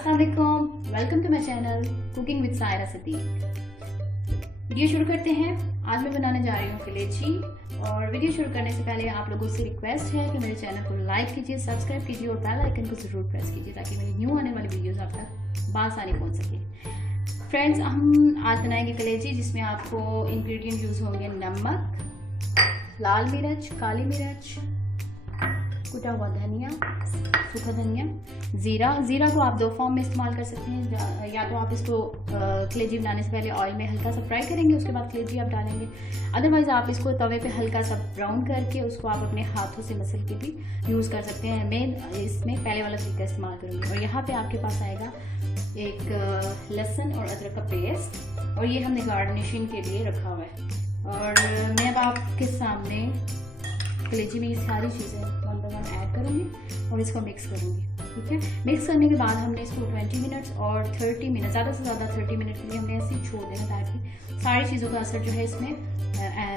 अस्सलाम वालेकुम, welcome to my channel cooking with Saira Siddiqui. Video शुरू करते हैं। आज मैं बनाने जा रही हूँ कलेजी। और वीडियो शुरू करने से पहले आप लोगों से रिक्वेस्ट है कि मेरे चैनल को लाइक कीजिए, सब्सक्राइब कीजिए और बेल आइकन को ज़रूर प्रेस कीजिए ताकि मेरी न्यू आने वाली वीडियोस आप तक बआसानी पहुँच सके। फ्रेंड्स, हम आज बनाएंगे कलेजी जिसमें आपको इंग्रेडिएंट यूज़ होंगे नमक, लाल मिर्च, काली मिर्च, कुटा हुआ धनिया, सूखा धनिया, ज़ीरा को आप दो फॉर्म में इस्तेमाल कर सकते हैं। या तो आप इसको कलेजी बनाने से पहले ऑयल में हल्का सा फ्राई करेंगे, उसके बाद कलेजी आप डालेंगे। अदरवाइज़ आप इसको तवे पे हल्का सा ब्राउन करके उसको आप अपने हाथों से मसल के भी यूज़ कर सकते हैं। मैं इसमें पहले वाला तरीका इस्तेमाल करूँगी। और यहाँ पे आपके पास आएगा एक लहसुन और अदरक का पेस्ट, और ये हमने गार्निशिंग के लिए रखा हुआ है। और मैं अब आपके सामने कलेजी में ये सारी चीज़ें वन बाय वन ऐड करूँगी और इसको मिक्स करूँगी। ठीक है, मिक्स करने के बाद हमने इसको 20 मिनट्स और 30 मिनट, ज़्यादा से ज़्यादा 30 मिनट के लिए हमने ऐसे ही छोड़ देना ताकि सारी चीज़ों का असर जो है इसमें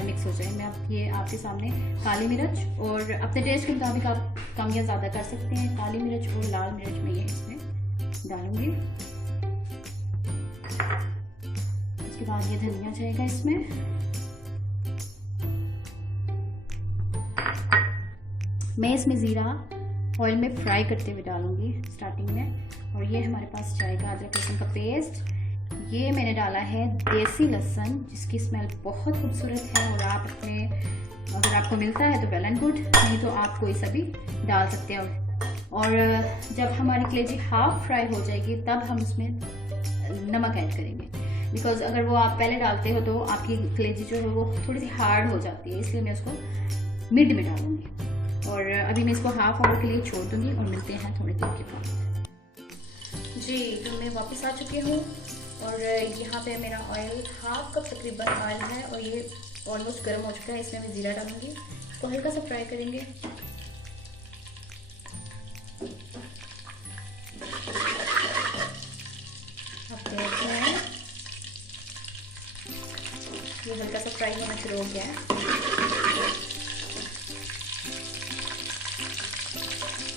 मिक्स हो जाए। मैं अब ये आपके सामने काली मिर्च और अपने टेस्ट के मुताबिक आप कम या ज़्यादा कर सकते हैं। काली मिर्च और लाल मिर्च मैं ये इसमें डालूँगी। उसके बाद ये धनिया जाएगा इसमें। मैं इसमें ज़ीरा ऑयल में फ्राई करते हुए डालूंगी स्टार्टिंग में। और ये हमारे पास जाएगा अदरक लहसुन का पेस्ट। ये मैंने डाला है देसी लहसुन जिसकी स्मेल बहुत खूबसूरत है। और आप अपने अगर आपको मिलता है तो वेल एंड गुड, नहीं तो आप कोई सा भी डाल सकते हैं। और जब हमारी कलेजी हाफ फ्राई हो जाएगी तब हम उसमें नमक ऐड करेंगे, बिकॉज अगर वो आप पहले डालते हो तो आपकी कलेजी जो है वो थोड़ी सी हार्ड हो जाती है, इसलिए मैं उसको मिड में डालूंगी। और अभी मैं इसको हाफ आवर के लिए छोड़ दूंगी और मिलते हैं थोड़ी देर के बाद। जी, तो मैं वापस आ चुकी हूँ और यहाँ पे मेरा ऑयल हाफ कप तकरीबन ऑयल है और ये ऑलमोस्ट गर्म हो चुका है। इसमें मैं ज़ीरा डालूंगी, तो हल्का सा फ्राई करेंगे। आप देखते हैं ये हल्का सा फ्राई होना शुरू हो गया है।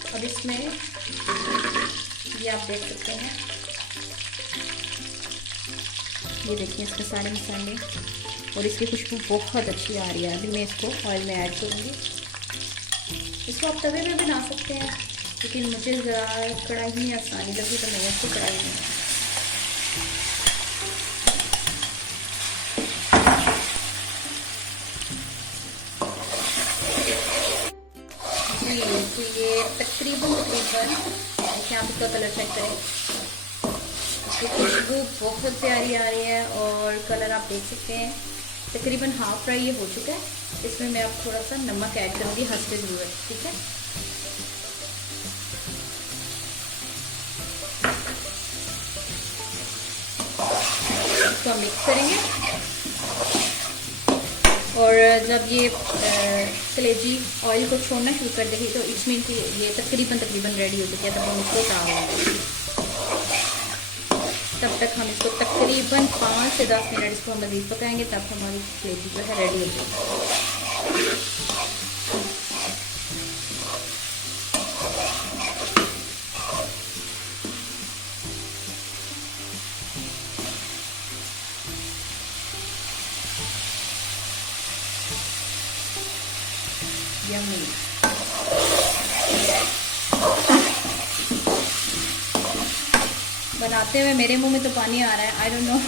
अब इसमें ये आप देख सकते हैं, ये देखिए इसमें सारे मसाले और इसकी खुशबू बहुत अच्छी आ रही है। अभी मैं इसको ऑयल में ऐड करूँगी। इसको आप तवे में बना सकते हैं, लेकिन मुझे ज़रा कढ़ाई में आसानी लगी तो मैंने इसको कढ़ाई में। तो ये तकरीबन देखिए, आप इसका कलर चेक करें, इसकी खुशबू बहुत प्यारी आ रही है और कलर आप देख सकते हैं। तकरीबन हाफ फ्राई ये हो चुका है। इसमें मैं अब थोड़ा सा नमक ऐड करूँगी हंसते हुए। ठीक है, इसको हम मिक्स करेंगे। और जब ये कलेजी ऑयल को छोड़ना शुरू कर देगी तो इट्स मीन कि ये तकरीबन रेडी हो चुकी है। तब हम इसको उतारेंगे। तब तक हम इसको तकरीबन 5 से 10 मिनट इसको हम मज़ीद पकाएंगे, तब हमारी कलेजी जो है रेडी हो जाएगी। यम्मी। बनाते हुए मेरे मुंह में तो पानी आ रहा है। आई डोंट नो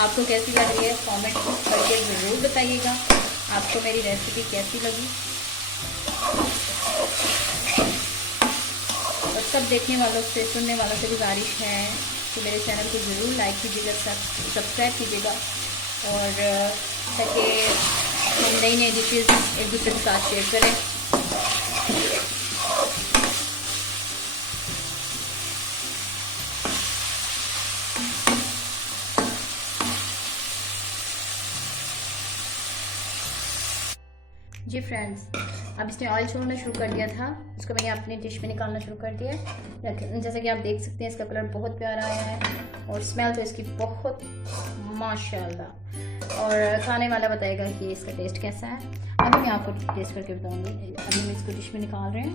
आपको कैसी लग रही है, कमेंट करके ज़रूर बताइएगा आपको मेरी रेसिपी कैसी लगी। और सब देखने वालों से, सुनने वालों से गुजारिश है कि मेरे चैनल को ज़रूर लाइक कीजिएगा, सब्सक्राइब कीजिएगा, और ताकि हम नई डिशेज़ एक दूसरे के साथ शेयर करें। जी फ्रेंड्स, अब इसने ऑयल छोड़ना शुरू कर दिया था, उसको मैंने अपनी डिश में निकालना शुरू कर दिया है। जैसा कि आप देख सकते हैं इसका कलर बहुत प्यारा आया है और स्मेल तो इसकी बहुत माशाल्लाह। और खाने वाला बताएगा कि इसका टेस्ट कैसा है। अभी मैं आपको टेस्ट करके बताऊंगी। अभी मैं इसको डिश में निकाल रहे हैं।